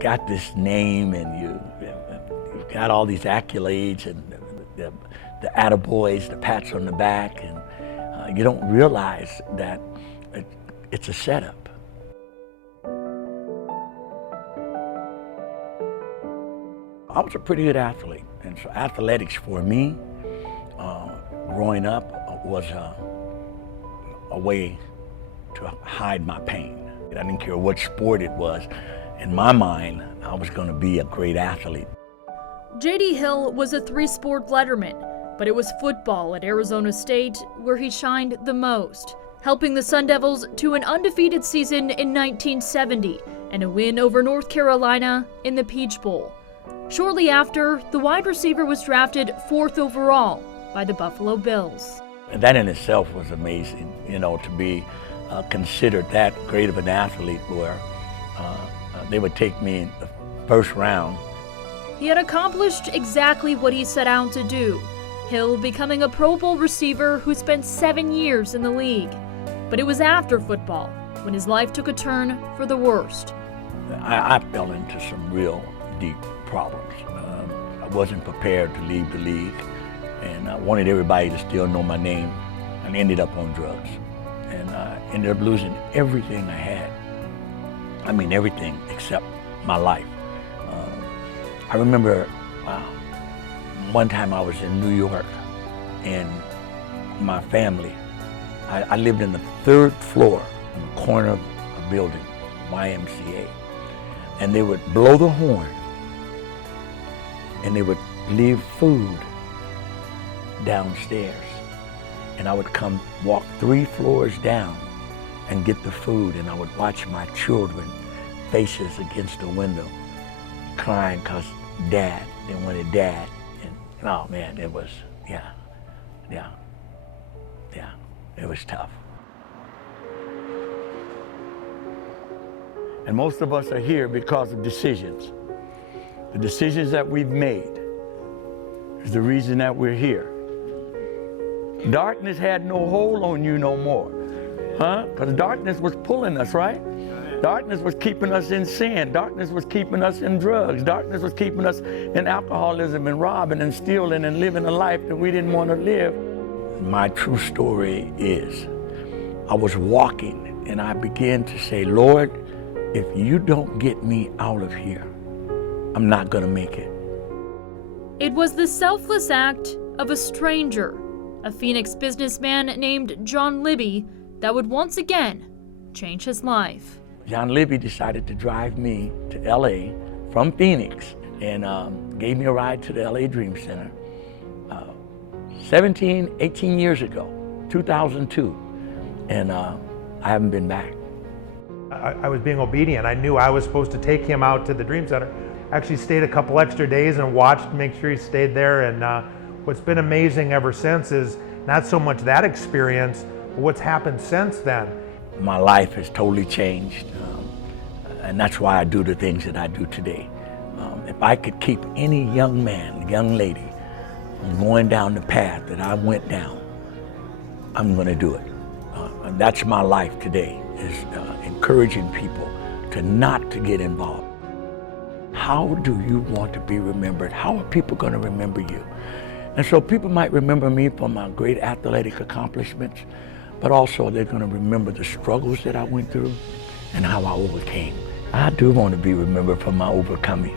got this name and you've got all these accolades and the attaboys, the pats on the back, and you don't realize that it's a setup. I was a pretty good athlete, and so athletics for me, growing up, was a way to hide my pain. I didn't care what sport it was. In my mind, I was going to be a great athlete. J.D. Hill was a three-sport letterman, but it was football at Arizona State where he shined the most, helping the Sun Devils to an undefeated season in 1970 and a win over North Carolina in the Peach Bowl. Shortly after, the wide receiver was drafted 4th overall by the Buffalo Bills. And that in itself was amazing, to be considered that great of an athlete where they would take me in the first round. He had accomplished exactly what he set out to do, Hill becoming a Pro Bowl receiver who spent 7 years in the league. But it was after football when his life took a turn for the worst. I fell into some real deep problems. I wasn't prepared to leave the league, and I wanted everybody to still know my name, and ended up on drugs. And I ended up losing everything I had. I mean, everything except my life. I remember one time I was in New York, and my family, I lived in the 3rd floor on the corner of a building, YMCA, and they would blow the horn, and they would leave food downstairs. And I would come walk 3 floors down and get the food, and I would watch my children faces against the window crying because they wanted dad. And oh man, it was, yeah, it was tough. And most of us are here because of decisions. The decisions that we've made is the reason that we're here. Darkness had no hold on you no more, huh? Because darkness was pulling us, right? Darkness was keeping us in sin. Darkness was keeping us in drugs. Darkness was keeping us in alcoholism and robbing and stealing and living a life that we didn't want to live. My true story is, I was walking and I began to say, Lord, if you don't get me out of here, I'm not going to make it. It was the selfless act of a stranger, a Phoenix businessman named John Libby, that would once again change his life. John Libby decided to drive me to LA from Phoenix and gave me a ride to the LA Dream Center 18 years ago, 2002, and I haven't been back. I was being obedient. I knew I was supposed to take him out to the Dream Center. Actually stayed a couple extra days and watched to make sure he stayed there, and what's been amazing ever since is not so much that experience, but what's happened since then. My life has totally changed, and that's why I do the things that I do today. If I could keep any young man, young lady, from going down the path that I went down, I'm going to do it. And that's my life today, is encouraging people not to get involved. How do you want to be remembered? How are people going to remember you? And so people might remember me for my great athletic accomplishments, but also they're going to remember the struggles that I went through and how I overcame. I do want to be remembered for my overcoming.